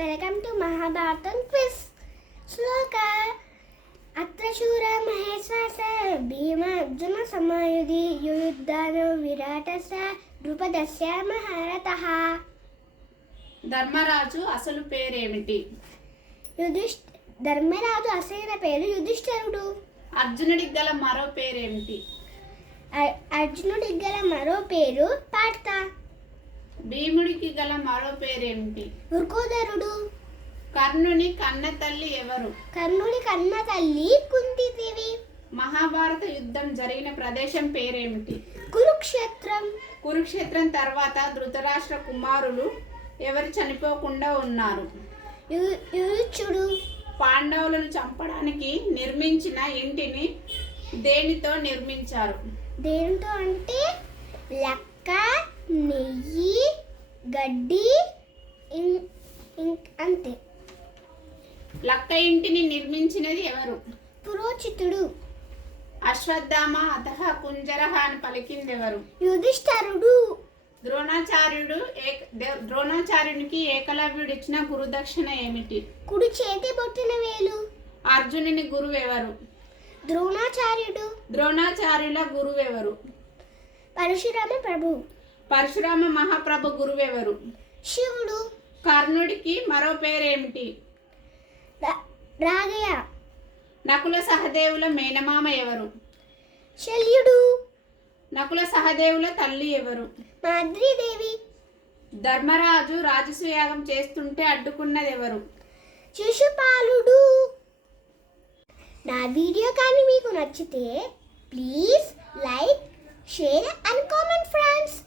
Welcome to Mahabharatam quiz. శ్లోక అత్రశూర మహేశ్వాస భీమ అర్జున సమాయుధి యుయుద్ధానో విరాటస ద్రుపదస్య మహారథః. ధర్మరాజు అసలు పేరేమిటి? ధర్మరాజు అసలైన పేరు యుధిష్ఠిరుడు. అర్జునుడికి గల మరో పేరేమిటి? అర్జునుడికి గల మరో పేరు పార్థ. భీముడికి గల మరో పేరేమిటి? వృకోదరుడు. కర్ణుని కన్న తల్లి ఎవరు? కర్ణుడి కన్న తల్లి కుంతీదేవి. మహాభారత యుద్ధం జరిగిన ప్రదేశం పేరేమిటి? కురుక్షేత్రం. కురుక్షేత్రం తర్వాత ధృతరాష్ట్ర కుమారులు ఎవరు చనిపోకుండా ఉన్నారు? యుయుత్సుడు. పాండవులను చంపడానికి నిర్మించిన ఇంటిని దేనితో నిర్మించారు? దేనితో అంటే లక్క, నెయ్యి, గడ్డి, అంతే. లక్క ఇంటిని నిర్మించినది ఎవరు? పురోచితుడు. అశ్వత్థామ అతః కుంజరః అని పలికింది ఎవరు? యుధిష్ఠిరుడు. ద్రోణాచార్యునికి ఏకలవ్యుడు ఇచ్చిన గురుదక్షిణ ఏమిటి? కుడి చేతి బొట్టిన వేలు. అర్జునుని గురువు ఎవరు? ద్రోణాచార్యుడు. ద్రోణాచార్యుల గురువు ఎవరు? పరశురామ ప్రభు. పరశురామ మహాప్రభు గురువు ఎవరు? శివుడు. కర్ణుడికి మరో పేరేమిటి? రాగయ. నకుల సహదేవుల మేనమామ ఎవరు? శల్యుడు. నకుల సహదేవుల తల్లి ఎవరు? మాద్రీదేవి. ధర్మరాజు రాజసూయాగం చేస్తుంటే అడ్డుకున్నది ఎవరు? శిశుపాలుడు. నా వీడియో కానీ మీకు నచ్చితే please like, share and comment friends.